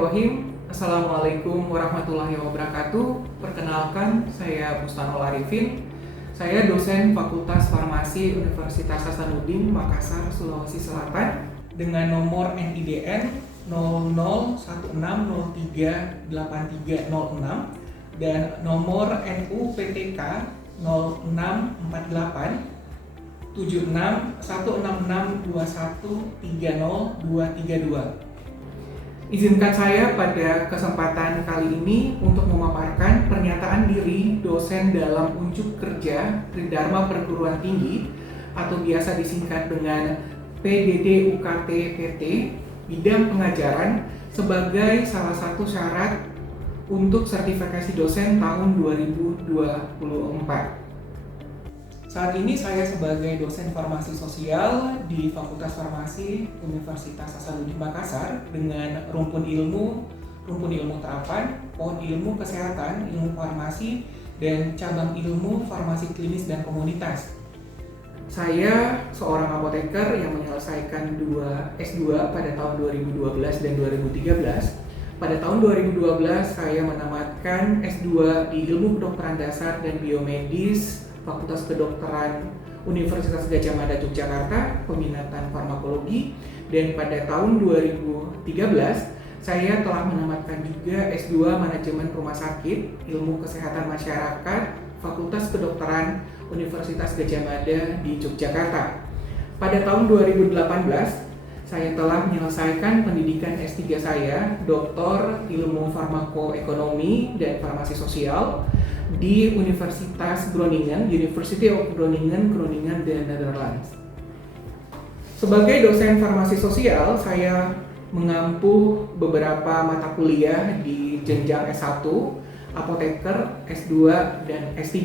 Bismillahirrahmanirrahim. Assalamualaikum warahmatullahi wabarakatuh. Perkenalkan, saya Bustanul Arifin. Saya dosen Fakultas Farmasi Universitas Hasanuddin, Makassar, Sulawesi Selatan, dengan nomor NIDN 0016038306 dan nomor NUPTK 064876162130230232. Izinkan saya pada kesempatan kali ini untuk memaparkan pernyataan diri dosen dalam unjuk kerja Tridharma Perguruan Tinggi atau biasa disingkat dengan PDD UKT PT bidang pengajaran sebagai salah satu syarat untuk sertifikasi dosen tahun 2024. Saat ini saya sebagai dosen farmasi sosial di Fakultas Farmasi Universitas Hasanuddin Makassar dengan rumpun ilmu terapan, pohon ilmu kesehatan, ilmu farmasi, dan cabang ilmu farmasi klinis dan komunitas. Saya seorang apoteker yang menyelesaikan S2 pada tahun 2012 dan 2013. Pada tahun 2012 saya menamatkan S2 di Ilmu Kedokteran Dasar dan Biomedis Fakultas Kedokteran Universitas Gadjah Mada Yogyakarta, peminatan farmakologi, dan pada tahun 2013 saya telah menamatkan juga S2 Manajemen Rumah Sakit, Ilmu Kesehatan Masyarakat, Fakultas Kedokteran Universitas Gadjah Mada di Yogyakarta. Pada tahun 2018 saya telah menyelesaikan pendidikan S3 saya, Doktor Ilmu Farmakoekonomi dan Farmasi Sosial di Universitas Groningen, University of Groningen, Groningen, the Netherlands. Sebagai dosen farmasi sosial, saya mengampu beberapa mata kuliah di jenjang S1, apoteker, S2, dan S3.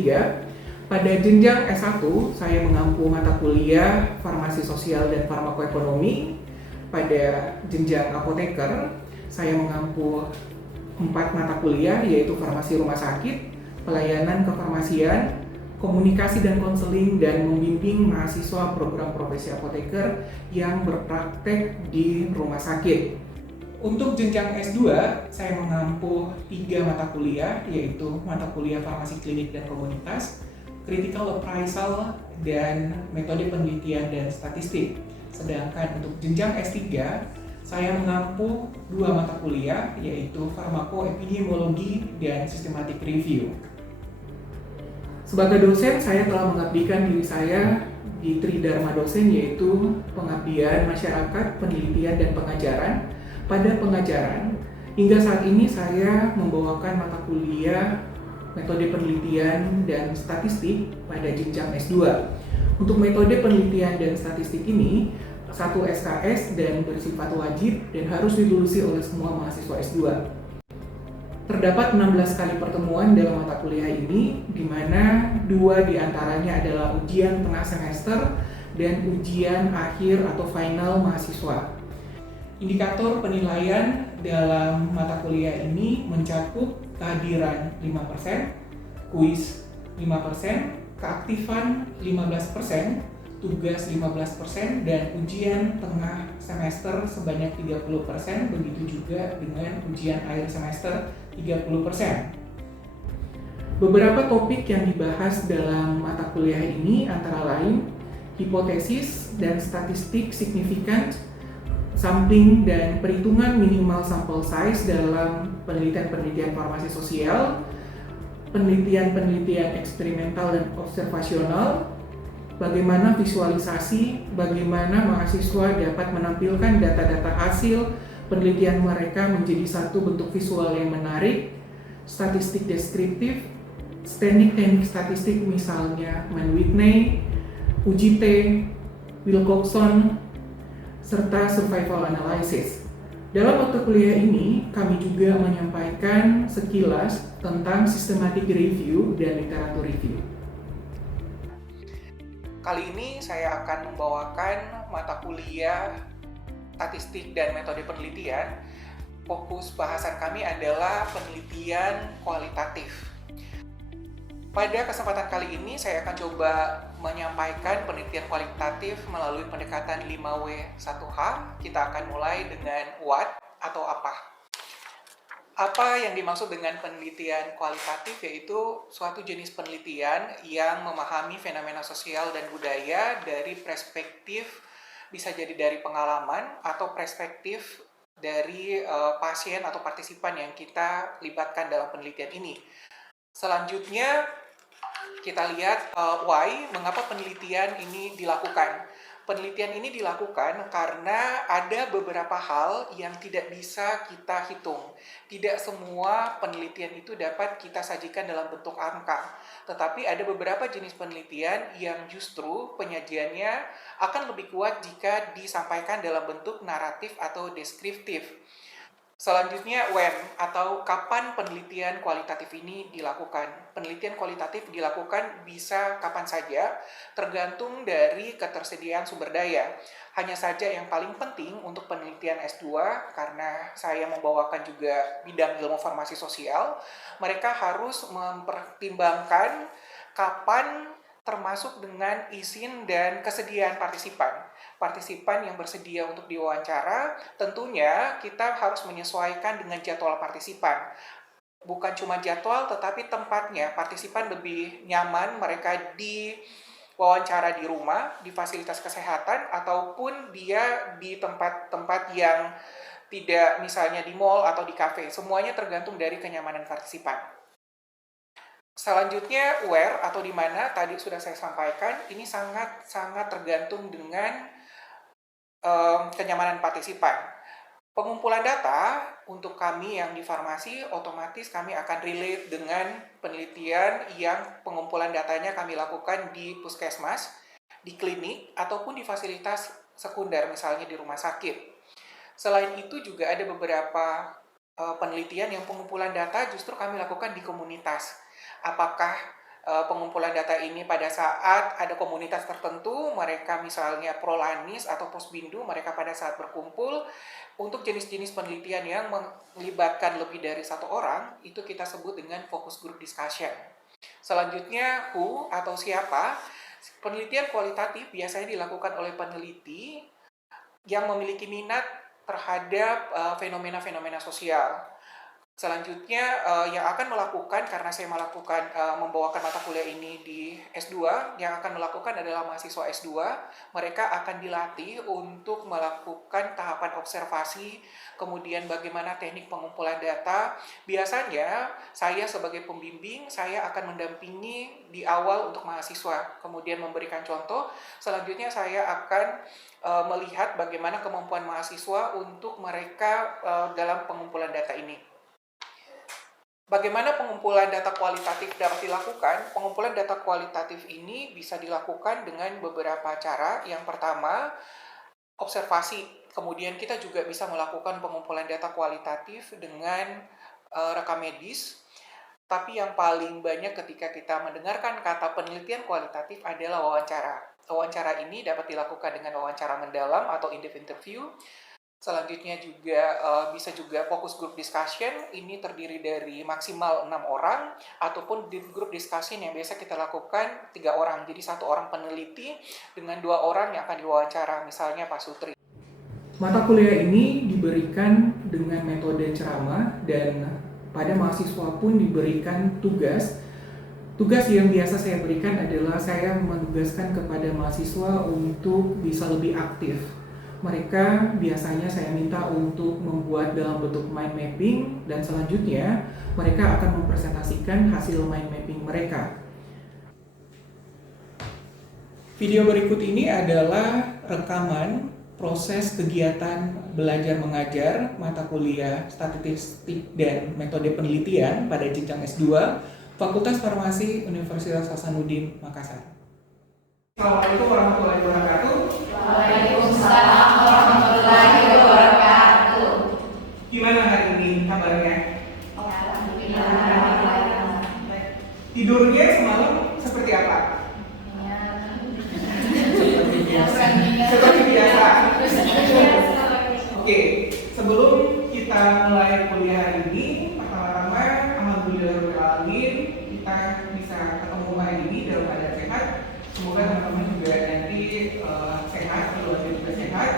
Pada jenjang S1, saya mengampu mata kuliah farmasi sosial dan farmakoekonomi. Pada jenjang apoteker, saya mengampu 4 mata kuliah, yaitu farmasi rumah sakit, pelayanan kefarmasian, komunikasi dan konseling, dan membimbing mahasiswa program profesi apoteker yang berpraktek di rumah sakit. Untuk jenjang S2, saya mengampu 3 mata kuliah, yaitu mata kuliah farmasi klinik dan komunitas, critical appraisal, dan metode penelitian dan statistik. Sedangkan untuk jenjang S3, saya mengampu 2 mata kuliah, yaitu farmakoepidemiologi dan systematic review. Sebagai dosen, saya telah mengabdikan diri saya di Tridharma dosen, yaitu pengabdian masyarakat, penelitian, dan pengajaran. Pada pengajaran, hingga saat ini saya membawakan mata kuliah metode penelitian dan statistik pada jenjang S2. Untuk metode penelitian dan statistik ini, 1 SKS dan bersifat wajib dan harus dilulusi oleh semua mahasiswa S2. Terdapat 16 kali pertemuan dalam mata kuliah ini, di mana 2 diantaranya adalah ujian tengah semester dan ujian akhir atau final mahasiswa. Indikator penilaian dalam mata kuliah ini mencakup kehadiran 5%, kuis 5%, keaktifan 15%, tugas 15%, dan ujian tengah semester sebanyak 30%, begitu juga dengan ujian akhir semester 30%. Beberapa topik yang dibahas dalam mata kuliah ini antara lain hipotesis dan statistik signifikan, sampling dan perhitungan minimal sampel size dalam penelitian farmasi sosial, penelitian eksperimental dan observasional, bagaimana visualisasi, bagaimana mahasiswa dapat menampilkan data-data hasil penelitian mereka menjadi satu bentuk visual yang menarik, statistik deskriptif, teknik statistik misalnya Mann-Whitney, UGT, Wilcoxon, serta survival analysis. Dalam mata kuliah ini, kami juga menyampaikan sekilas tentang systematic review dan literatur review. Kali ini saya akan membawakan mata kuliah statistik dan metode penelitian. Fokus bahasan kami adalah penelitian kualitatif. Pada kesempatan kali ini saya akan coba menyampaikan penelitian kualitatif melalui pendekatan 5W1H. Kita akan mulai dengan what atau apa. Apa yang dimaksud dengan penelitian kualitatif, yaitu suatu jenis penelitian yang memahami fenomena sosial dan budaya dari perspektif, bisa jadi dari pengalaman atau perspektif dari pasien atau partisipan yang kita libatkan dalam penelitian ini. Selanjutnya kita lihat why, mengapa penelitian ini dilakukan. Penelitian ini dilakukan karena ada beberapa hal yang tidak bisa kita hitung. Tidak semua penelitian itu dapat kita sajikan dalam bentuk angka. Tetapi ada beberapa jenis penelitian yang justru penyajiannya akan lebih kuat jika disampaikan dalam bentuk naratif atau deskriptif. Selanjutnya, when atau kapan penelitian kualitatif ini dilakukan. Penelitian kualitatif dilakukan bisa kapan saja, tergantung dari ketersediaan sumber daya. Hanya saja yang paling penting untuk penelitian S2, karena saya membawakan juga bidang ilmu farmasi sosial, mereka harus mempertimbangkan kapan, termasuk dengan izin dan kesediaan partisipan. Partisipan yang bersedia untuk diwawancara, tentunya kita harus menyesuaikan dengan jadwal partisipan. Bukan cuma jadwal, tetapi tempatnya. Partisipan lebih nyaman mereka diwawancara di rumah, di fasilitas kesehatan, ataupun dia di tempat-tempat yang tidak, misalnya di mall atau di kafe. Semuanya tergantung dari kenyamanan partisipan. Selanjutnya, where atau di mana, tadi sudah saya sampaikan, ini sangat tergantung dengan kenyamanan partisipan. Pengumpulan data untuk kami yang di farmasi, otomatis kami akan relate dengan penelitian yang pengumpulan datanya kami lakukan di puskesmas, di klinik, ataupun di fasilitas sekunder, misalnya di rumah sakit. Selain itu juga ada beberapa penelitian yang pengumpulan data justru kami lakukan di komunitas. Apakah pengumpulan data ini pada saat ada komunitas tertentu, mereka misalnya Prolanis atau Posbindu, mereka pada saat berkumpul untuk jenis-jenis penelitian yang melibatkan lebih dari satu orang, itu kita sebut dengan focus group discussion. Selanjutnya, who atau siapa. Penelitian kualitatif biasanya dilakukan oleh peneliti yang memiliki minat terhadap fenomena-fenomena sosial. Selanjutnya yang akan melakukan, karena saya membawakan mata kuliah ini di S2, yang akan melakukan adalah mahasiswa S2. Mereka akan dilatih untuk melakukan tahapan observasi, kemudian bagaimana teknik pengumpulan data. Biasanya saya sebagai pembimbing, saya akan mendampingi di awal untuk mahasiswa, kemudian memberikan contoh. Selanjutnya saya akan melihat bagaimana kemampuan mahasiswa untuk mereka dalam pengumpulan data ini. Bagaimana pengumpulan data kualitatif dapat dilakukan? Pengumpulan data kualitatif ini bisa dilakukan dengan beberapa cara. Yang pertama, observasi. Kemudian kita juga bisa melakukan pengumpulan data kualitatif dengan rekam medis. Tapi yang paling banyak ketika kita mendengarkan kata penelitian kualitatif adalah wawancara. Wawancara ini dapat dilakukan dengan wawancara mendalam atau in-depth interview. Selanjutnya juga bisa juga focus group discussion, ini terdiri dari maksimal 6 orang, ataupun deep group discussion yang biasa kita lakukan 3 orang. Jadi 1 orang peneliti dengan 2 orang yang akan diwawancara, misalnya Pak Sutri. Mata kuliah ini diberikan dengan metode ceramah dan pada mahasiswa pun diberikan tugas. Tugas yang biasa saya berikan adalah saya menugaskan kepada mahasiswa untuk bisa lebih aktif. Mereka biasanya saya minta untuk membuat dalam bentuk mind mapping dan selanjutnya mereka akan mempresentasikan hasil mind mapping mereka. Video berikut ini adalah rekaman proses kegiatan belajar mengajar mata kuliah Statistik dan Metode Penelitian pada jenjang S2 Fakultas Farmasi Universitas Hasanuddin Makassar. Assalamualaikum warahmatullahi wabarakatuh. Waalaikumsalam warahmatullahi wabarakatuh. Gimana hari ini kabarnya? Alhamdulillah. Tidurnya semalam seperti apa? Seperti biasa. Oke, sebelum kita mulai kuliah hari ini, pertama-tama alhamdulillahirobbilalamin kita bisa ketemu hari ini dalam keadaan sehat. Semoga teman-teman juga nanti sehat, keluarga juga sehat.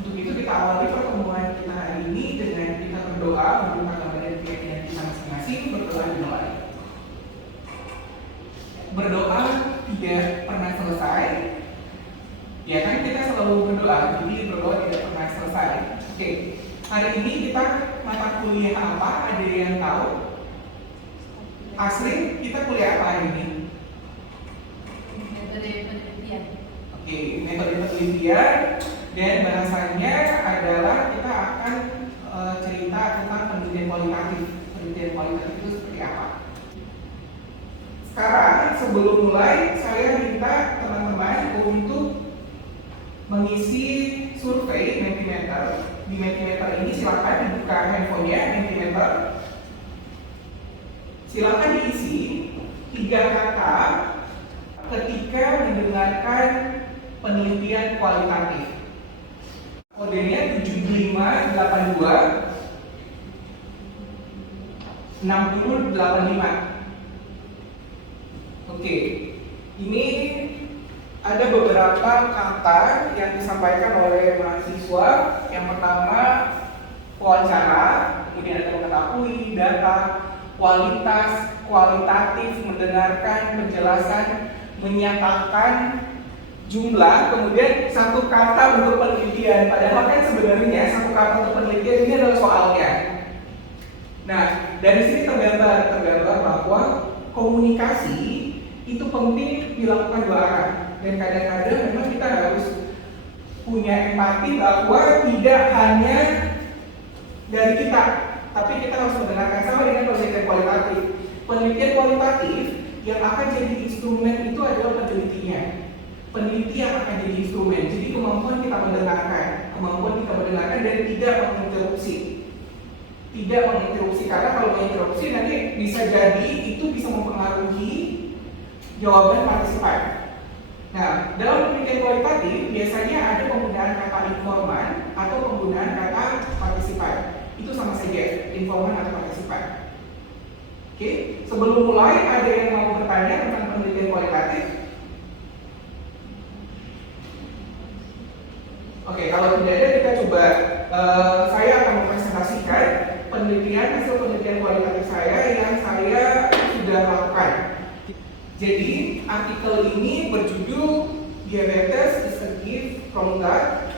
Untuk itu kita awali pertemuan kita hari ini dengan kita berdoa meminta kepada Tuhan Ya kan kita selalu berdoa, jadi berdoa tidak pernah selesai. Oke, hari ini kita mata kuliah apa? Ada yang tahu? Asri, kita kuliah apa hari ini? Metode penelitian. Oke, metode penelitian, dan bahasanya adalah kita akan cerita tentang penelitian kualitatif. Penelitian kualitatif itu seperti apa? Sekarang sebelum mulai, saya minta teman-teman untuk mengisi survei Mentimeter. Di Mentimeter ini silakan dibuka handphonenya Mentimeter. Silakan diisi 3 kata ketika mendengarkan penelitian kualitatif. Kodenya 7582 6085. Oke, ini ada beberapa kata yang disampaikan oleh mahasiswa. Yang pertama, wawancara, kemudian ada mengetahui, data, kualitas, kualitatif, mendengarkan, penjelasan, menyatakan, jumlah, kemudian satu kata untuk penelitian. Padahal kan sebenarnya satu kata untuk penelitian ini adalah soalnya. Nah, dari sini tergambar bahwa komunikasi itu penting dilakukan 2 arah. Dan kadang-kadang memang kita harus punya empati bahwa tidak hanya dari kita, tapi kita harus mendengarkan. Sama dengan penelitian kualitatif. Penelitian kualitatif yang akan jadi instrumen itu adalah penelitinya. Peneliti yang akan jadi instrumen. Jadi kemampuan kita mendengarkan dan tidak menginterupsi. Tidak menginterupsi, karena kalau menginterupsi nanti bisa jadi itu bisa mempengaruhi jawaban partisipan. Nah, dalam penelitian kualitatif biasanya ada penggunaan kata informan atau penggunaan kata partisipan. Itu sama saja, informan atau partisipan. Oke, sebelum mulai ada yang mau bertanya tentang penelitian kualitatif? Oke, kalau tidak ada kita coba saya akan mempresentasikan hasil penelitian kualitatif saya yang saya sudah lakukan. Jadi artikel ini berjudul Diabetes is a Gift from God.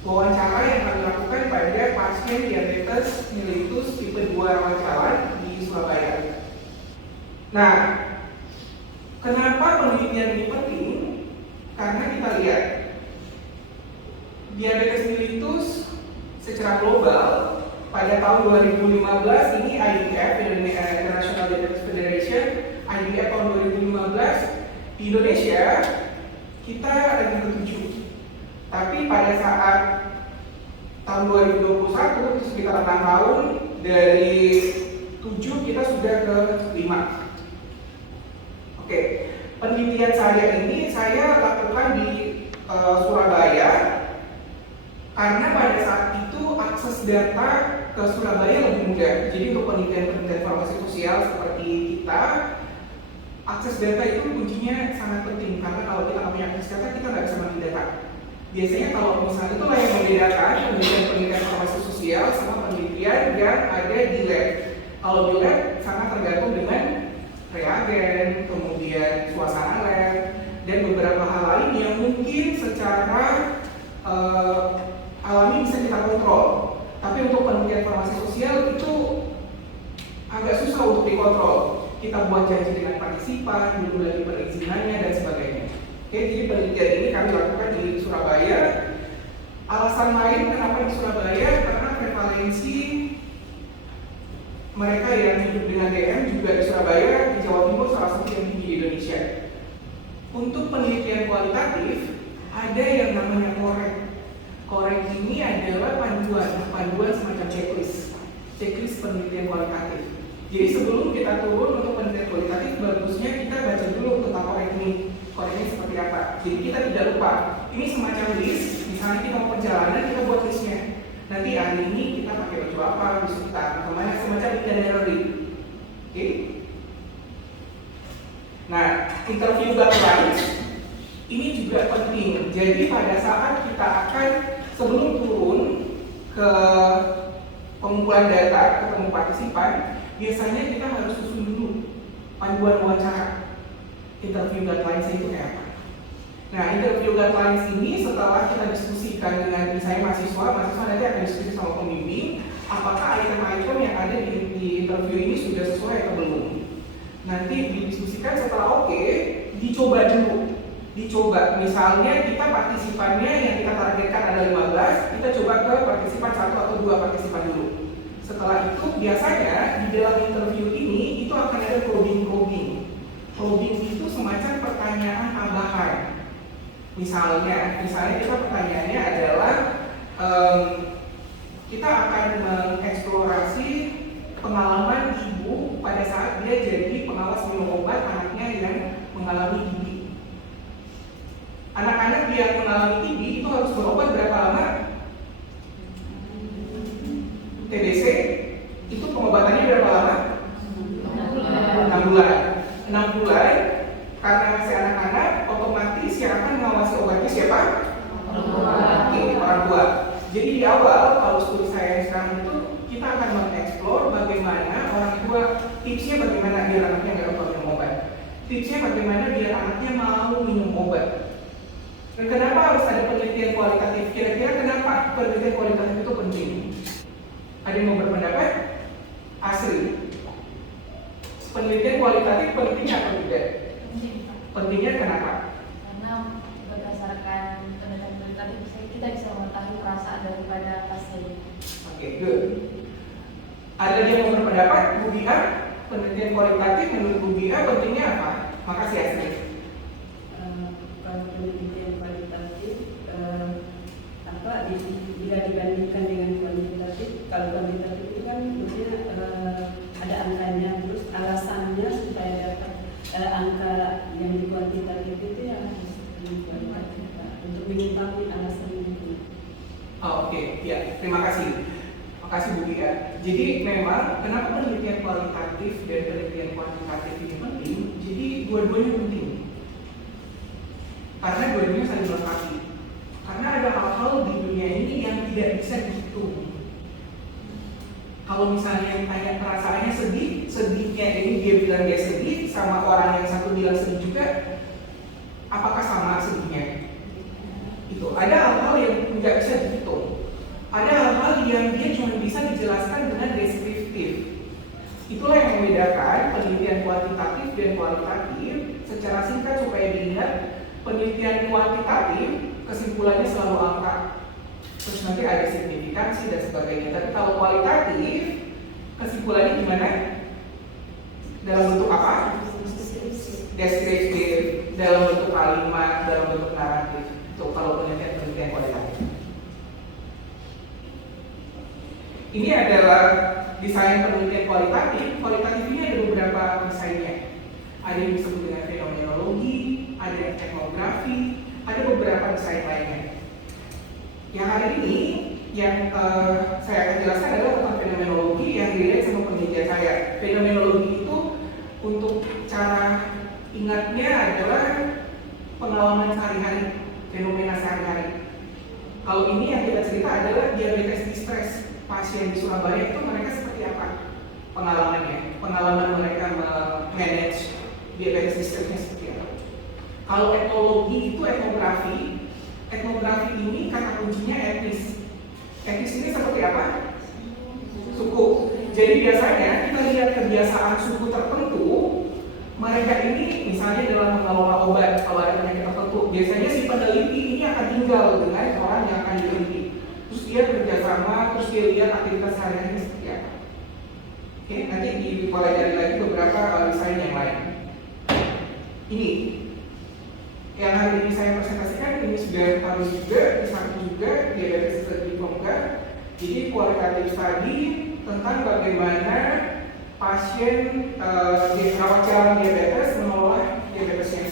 Wawancara yang kami lakukan pada pasien diabetes mellitus tipe 2 rawat jalan di Surabaya. Nah, kenapa penelitian ini penting? Karena kita lihat diabetes mellitus secara global pada tahun 2015 ini IDF, International Diabetes Federation, IDF tahun 2015 di Indonesia kita lagi ke-7. Tapi pada saat tahun 2021 sekitar 6 tahun dari 7 kita sudah ke 5. Oke, penelitian saya ini saya lakukan di Surabaya karena pada saat itu akses data ke Surabaya lebih mudah. Jadi untuk penelitian farmasi sosial seperti kita, akses data itu kuncinya sangat penting, karena kalau kita nggak punya akses data kita nggak bisa mengambil data. Biasanya kalau misalnya itulah yang membedakan penelitian farmasi sosial sama penelitian yang ada di lab. Kalau di lab sangat tergantung dengan reagen, kemudian suasana lab, dan beberapa hal lain yang mungkin secara alami bisa kita kontrol. Tapi untuk penelitian farmasi sosial itu agak susah untuk dikontrol. Kita buat janji dengan partisipan, belum lagi perizinannya dan sebagainya. Oke, jadi penelitian ini kami lakukan di Surabaya. Alasan lain kenapa di Surabaya, karena prevalensi mereka yang hidup dengan DM juga di Surabaya, di Jawa Timur salah satu yang tinggi di Indonesia. Untuk penelitian kualitatif ada yang namanya korek. Korek ini adalah panduan semacam checklist penelitian kualitatif. Jadi sebelum kita turun untuk penelitian kualitatif, bagusnya kita baca dulu tentang korek ini seperti apa. Jadi kita tidak lupa. Ini semacam list. Misalnya kita mau perjalanan, kita buat listnya. Nanti hari ini kita pakai baju apa, besok kita kemana, semacam itinerary. Oke? Nah, interview guidelines ini juga penting. Jadi pada saat kita akan sebelum turun ke pengumpulan data, ketemu partisipan, biasanya kita harus susun dulu panduan wawancara. Interview guidelines itu kayak apa? Nah, interview guidelines ini setelah kita diskusikan dengan misalnya mahasiswa nanti akan diskusi sama pembimbing apakah item-item yang ada di interview ini sudah sesuai atau belum. Nanti didiskusikan setelah oke, dicoba dulu. Misalnya kita partisipannya yang kita targetkan ada 15, kita coba ke partisipan 1 atau 2 partisipan dulu. Setelah itu biasanya di dalam interview ini itu akan ada probing. Probing itu semacam pertanyaan tambahan. Misalnya kita pertanyaannya adalah kita akan mengeksplorasi pengalaman ibu pada saat dia jadi pengawas minum obat anaknya yang mengalami TB. Anak-anak yang mengalami TB itu harus berobat berapa lama? TBC itu pengobatannya berapa lama? 6 bulan. 6 bulan karena masih anak-anak, otomatis yang akan mengawasi obatnya siapa? Orang tua. Jadi di awal kalau studi saya sekarang itu kita akan mengeksplor bagaimana orang tua, tipsnya bagaimana biar anaknya nggak lupa minum obat, tipsnya bagaimana biar anaknya mau minum obat. Dan kenapa harus ada penelitian kualitatif? Kira-kira kenapa penelitian kualitatif itu penting? Ada yang mau berpendapat? Asri. Penelitian kualitatif pentingnya atau tidak? Pentingnya kenapa? Karena berdasarkan penelitian kualitatif kita bisa mengetahui perasaan daripada pasien. Oke, good. Ada yang mau berpendapat? Bu Bia, penelitian kualitatif menurut Bu Bia pentingnya apa? Makasih Asri. Kalau penelitian kualitatif bila dibandingkan dengan kuantitatif, kalau kuantitatif itu kan maksudnya ada angkanya, terus alasannya supaya dapat angka yang di kuantitatif itu yang harus dibuat untuk mengetahui alasannya itu. Oke, ya, terima kasih. Makasih Bu Bia. Jadi memang kenapa penelitian kualitatif dan penelitian kuantitatif ini penting? Jadi dua-duanya penting. Karena dua-duanya saling melengkapi. Karena ada hal-hal di dunia ini yang tidak bisa dihitung. Kalau misalnya yang tanya perasaannya sedihnya ini dia bilang dia sedih, sama orang yang satu bilang sedih juga, apakah sama sedihnya? Itu ada hal-hal yang nggak bisa dihitung. Ada hal-hal yang dia cuma bisa dijelaskan dengan deskriptif. Itulah yang membedakan penelitian kuantitatif dan kualitatif. Secara singkat supaya diingat, penelitian kuantitatif kesimpulannya selalu angka, terus nanti ada signifikansi dan sebagainya. Tapi kalau kualitatif, kesimpulannya gimana? Dalam bentuk apa? Deskriptif, dalam bentuk kalimat, dalam bentuk naratif. Itu kalau penelitian kualitatif. Ini adalah desain penelitian kualitatif. Kualitatif ini ada beberapa desainnya. Ada yang disebut dengan fenomenologi, ada yang etnografi, ada beberapa desain lainnya. Yang hari ini yang saya akan jelaskan adalah tentang fenomenologi yang relate sama penelitian saya. Fenomenologi itu untuk cara ingatnya adalah pengalaman sehari-hari, fenomena sehari-hari. Kalau ini yang kita cerita adalah diabetes distress. Pasien di Surabaya itu mereka seperti apa pengalamannya? Pengalaman mereka manage diabetes distressnya seperti apa? Kalau etnologi itu etnografi. Etnografi ini kata kuncinya etnis. Etnis ini seperti apa? Suku. Jadi biasanya kita lihat kebiasaan suku tertentu. Mereka ini misalnya dalam mengelola obat, kalau ada penyakit tertentu, biasanya si peneliti ini akan tinggal dengan orang yang akan diteliti. Terus dia kerjasama, terus dia lihat aktivitas sehari-hari seperti apa. Oke, nanti dipelajari lagi beberapa desain yang lain. Ini yang hari ini saya presentasikan, ini sudah tahu juga, di samping juga diabetes diploma. Jadi kualitatif tadi tentang bagaimana pasien rawat jalan diabetes mengelola diabetesnya.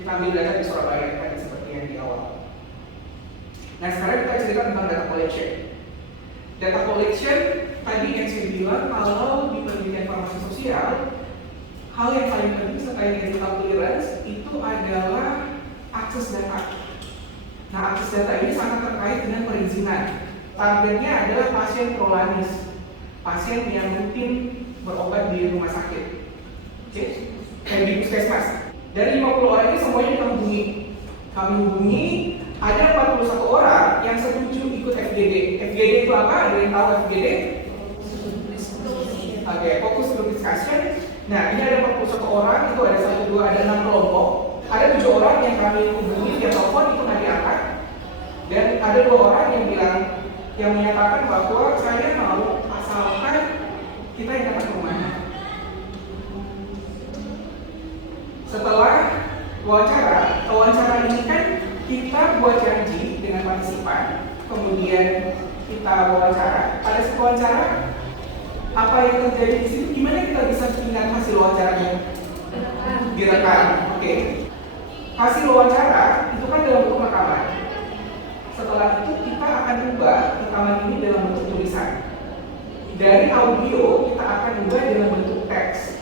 Kita ambil data di Surabaya tadi seperti yang di awal. Nah sekarang kita cerita tentang data collection. Data collection tadi yang saya bilang kalau di penelitian farmasi sosial, hal yang paling penting selain digital clearance itu adalah akses data. Nah akses data ini sangat terkait dengan perizinan. Targetnya adalah pasien prolanis, pasien yang rutin berobat di rumah sakit, dan di puskesmas. Dari 50 orang ini semuanya kita hubungi. Kami hubungi, ada 41 orang yang setuju ikut FGD. FGD itu apa? Ada yang tahu FGD? Oke, fokus group discussion. Nah, ini ada 41 orang, itu ada 1, 2, ada 6 kelompok. Ada 7 orang yang kami hubungi via telepon, itu nggak diangkat. Dan ada 2 orang yang menyatakan bahwa saya mau asalkan kita yang datang ke rumahnya. Setelah wawancara ini kan kita buat janji dengan partisipan, kemudian kita wawancara. Pada saat wawancara, apa yang terjadi di situ? Gimana kita bisa ingat hasil wawancaranya? Direkam. Oke. Hasil wawancara itu kan dalam bentuk rekaman. Setelah itu kita akan ubah rekaman ini dalam bentuk tulisan. Dari audio kita akan ubah dalam bentuk teks,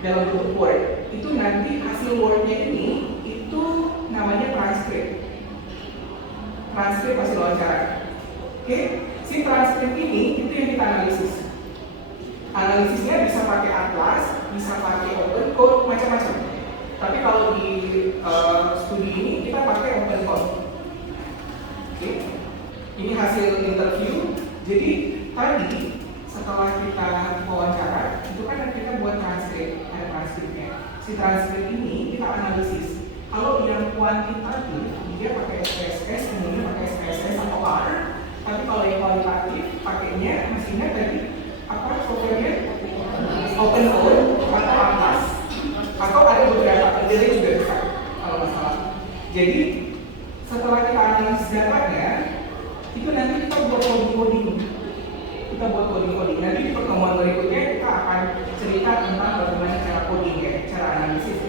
dalam bentuk word. Itu nanti hasil wordnya ini itu namanya transkrip. Transkrip hasil wawancara. Oke, si transkrip ini itu yang kita analisis. Analisisnya bisa pakai atlas, bisa pakai open code, macam-macam. Tapi kalau di studi ini kita pakai open code. Oke, ini hasil interview. Jadi tadi setelah kita wawancara, itu kan kita buat transkrip, ada transkripnya. Si transkrip ini kita analisis. Kalau yang kuantitatif dia pakai SPSS, kemudian pakai SPSS atau R. Tapi kalau yang kualitatif pakainya masih ingat tadi apa softwarenya? Open code atau atlas. Atau ada beberapa, ada juga bisa kalau masalah. Jadi setelah kita analisis datanya, itu nanti kita buat coding. Kita buat coding. Nanti di pertemuan berikutnya kita akan cerita tentang bagaimana cara coding ya, cara analisis.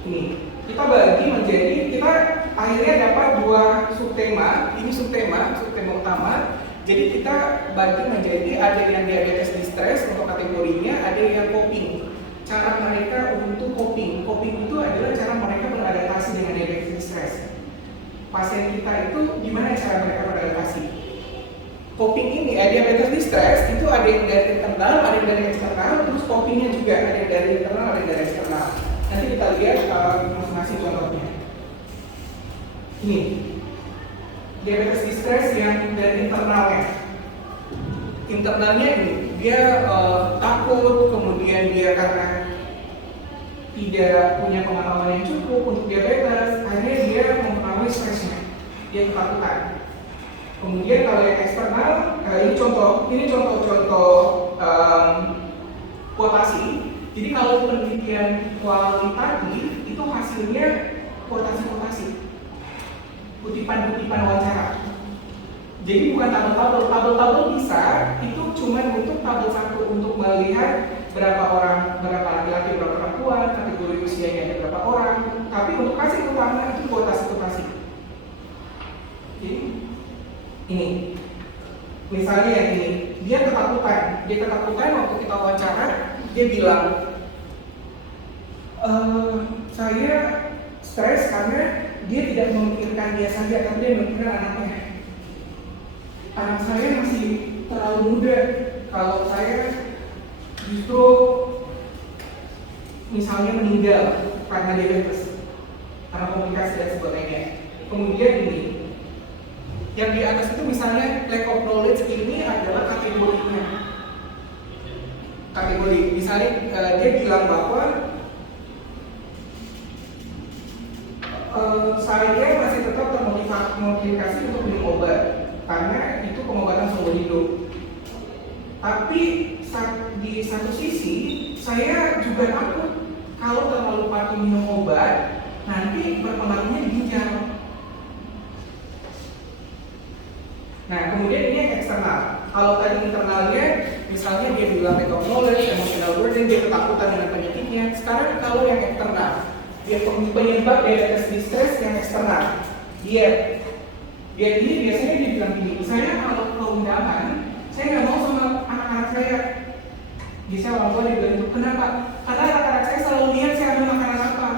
Ini kita bagi menjadi, kita akhirnya dapat 2 subtema. Ini subtema utama. Jadi kita bagi menjadi ada yang diabetes distress untuk kategorinya, ada yang coping. Cara mereka untuk coping. Coping itu adalah cara mereka beradaptasi dengan diabetes distress. Pasien kita itu gimana cara mereka beradaptasi? Coping ini, diabetes distress itu ada yang dari internal, ada yang dari eksternal, terus copingnya juga ada yang dari internal, ada yang dari eksternal. Nanti kita lihat masing-masing contohnya. Ini diabetes distress yang dari internalnya. Internalnya ini dia takut, kemudian dia karena tidak punya pengalaman yang cukup untuk diabetes, akhirnya dia mempengaruhi stresnya, dia ketakutan. Kemudian kalau yang eksternal, ini contoh kuotasi. Jadi kalau penelitian kualitatif itu hasilnya kuotasi. Kutipan-kutipan wawancara. Jadi bukan tabel bisa, itu cuma untuk tabel 1 untuk melihat berapa laki-laki, berapa perempuan, kategori usianya ada berapa orang. Tapi untuk hasil utama itu kuotasi. Jadi ini, misalnya yang ini, dia ketakutan waktu kita wawancara, dia bilang, saya stres karena dia tidak memikirkan dia saja, tapi dia memikirkan anaknya. Anak saya masih terlalu muda. Kalau saya justru misalnya meninggal karena diabetes, karena komplikasi dan sebagainya. Kemudian ini, yang di atas itu misalnya lack of knowledge ini adalah kategorinya. Kategori, misalnya dia bilang bahwa saya masih tetap termotivasi untuk minum obat karena itu pengobatan seumur hidup. Tapi di satu sisi saya juga takut kalau terlalu patuh minum obat nanti berpengaruhnya di ginjal. Nah kemudian ini yang eksternal. Kalau tadi internalnya misalnya dia bilang lack of knowledge, emotional burden, dia ketakutan dengan penyakitnya. Sekarang kalau yang eksternal, dia penyebab diabetes distress yang eksternal. Dia ini biasanya dia bilang gini, saya kalau ke undangan, saya nggak mau sama anak-anak saya. Biasanya orang tua dia bilang itu, kenapa? Karena anak-anak saya selalu lihat saya ambil makanan apa.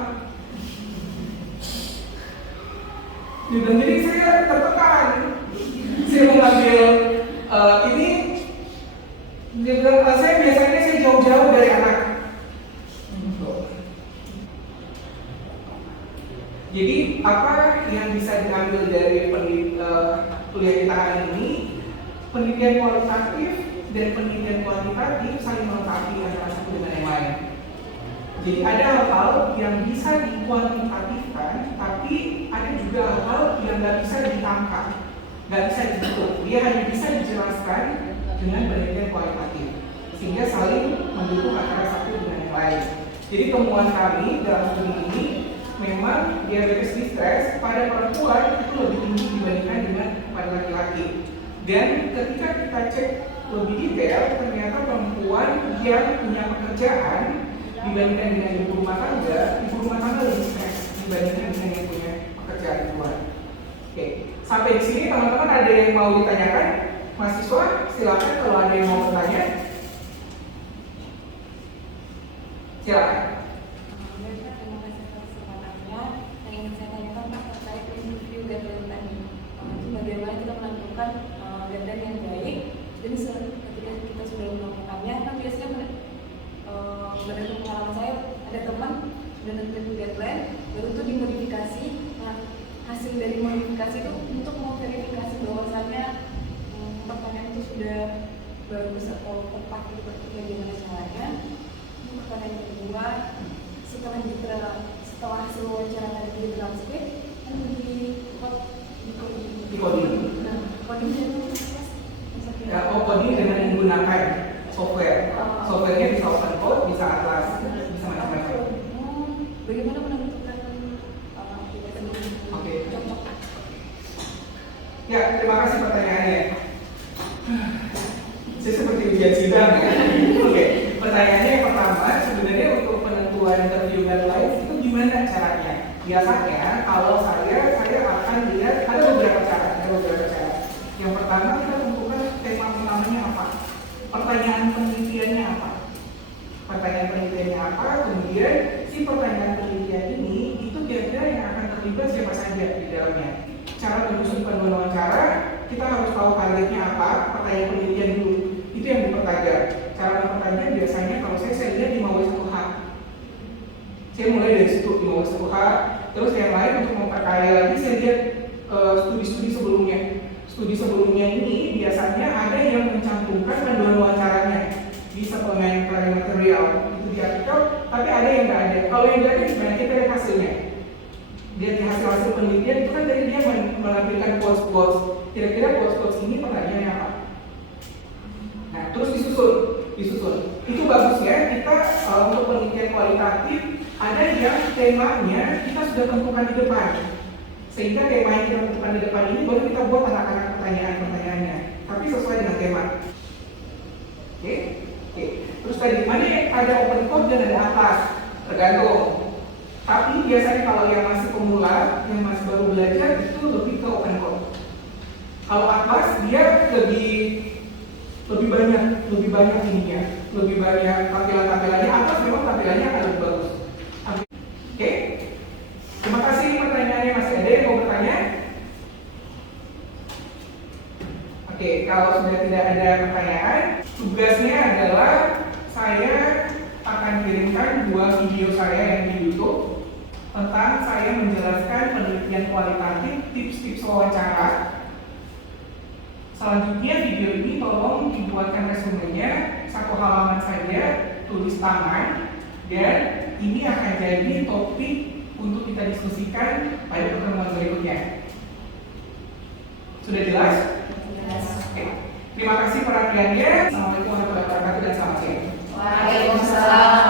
Dia bilang, jadi saya tertekan. Saya mengambil ini, dia bilang, saya biasanya jauh-jauh dari anak. Jadi apa yang bisa diambil dari kuliah kita hari ini? Penelitian kualitatif dan penelitian kuantitatif saling melengkapi antara satu dengan yang lain. Jadi ada hal-hal yang bisa dikuantitatifkan, tapi ada juga hal-hal yang nggak bisa ditangkap, nggak bisa dihitung. Dia hanya bisa dijelaskan dengan penelitian kualitatif, sehingga saling mendukung antara satu dengan yang lain. Jadi temuan kami dalam studi ini memang diabetes distres pada perempuan itu lebih tinggi dibandingkan dengan pada laki-laki. Dan ketika kita cek lebih detail, ternyata perempuan yang punya pekerjaan dibandingkan dengan ibu rumah tangga lebih stres dibandingkan dengan yang punya pekerjaan di luar. Oke, sampai di sini teman-teman ada yang mau ditanyakan? Mahasiswa, silakan kalau ada yang mau bertanya. Silakan. Terima kasih atas kesempatannya. Yang ingin saya tanyakan Pak terkait review guideline tadi. Bagaimana kita menentukan guideline yang baik dan ketika kita sudah melakukannya, kan biasanya berdasarkan pengalaman saya ada teman sudah nentuin guideline baru itu dimodifikasi. Nah, hasil dari modifikasi itu untuk memverifikasi bahwasannya pertanyaan itu sudah bagus atau tepat gitu bagaimana caranya. Pertanyaan kedua, setelah hasil wawancara tadi ditranskrip kan di coding. Nah, coding Coding dengan menggunakan software. Softwarenya bisa open code, bisa Atlas, bisa macam-macam. Bagaimana menentukan aplikasi ini? Oke. Cocok? Ya, terima kasih pertanyaannya. Saya seperti ujian sidang ya. Oke, pertanyaannya yang pertama, sebenarnya untuk penentuan review guidelines itu gimana caranya? Biasanya kalau saya akan lihat ada beberapa cara. Yang pertama kita tentukan tema utamanya apa, pertanyaan penelitiannya apa, kemudian si pertanyaan penelitian ini itu kira-kira yang akan terlibat siapa saja di dalamnya. Cara menyusun panduan wawancara, kita harus tahu targetnya apa, pertanyaan penelitian dulu, itu yang dipertajam. Cara mempertajam biasanya kalau saya lihat di MAW1H. Saya mulai dari situ di MAW1H, terus yang lain untuk memperkaya lagi saya lihat studi-studi sebelumnya. Studi sebelumnya ini biasanya ada yang mencantumkan panduan wawancaranya di suplemen material itu di artikel, tapi ada yang nggak ada. Kalau yang nggak ada gimana? Kita lihat hasilnya. Lihat di hasil penelitian itu kan dari dia menampilkan quotes. Kira-kira quotes ini pertanyaannya apa? Nah, terus disusun. Itu bagusnya kita untuk penelitian kualitatif ada yang temanya kita sudah tentukan di depan. Sehingga tema yang kita tentukan di depan ini baru kita buat anak-anak pertanyaannya, tapi sesuai dengan tema. Oke. Terus tadi mana yang ada open code dan ada Atlas, tergantung. Tapi biasanya kalau yang masih pemula, yang masih baru belajar itu lebih ke open code. Kalau Atlas dia lebih banyak ininya, lebih banyak tampilannya. Atlas memang tampilannya akan lebih bagus. Oke. Terima kasih pertanyaannya. Masih ada yang mau bertanya? Oke, kalau sudah tidak ada pertanyaan, tugasnya adalah saya akan kirimkan 2 video saya yang di YouTube tentang saya menjelaskan penelitian kualitatif, tips-tips wawancara. Selanjutnya video ini tolong dibuatkan resumenya 1 halaman saja, tulis tangan, dan ini akan jadi topik untuk kita diskusikan pada pertemuan berikutnya. Sudah jelas? Jelas. Oke. Terima kasih perhatiannya. Assalamualaikum warahmatullahi wabarakatuh dan selamat siang. Waalaikumsalam.